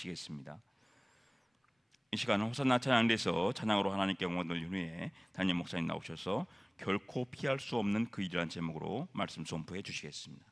하시겠습니다. 이 시간은 호산나 찬양대에서 찬양으로 하나님께 영광 돌린 후에 담임 목사님 나오셔서 결코 피할 수 없는 그 일이라는 제목으로 말씀 선포해 주시겠습니다.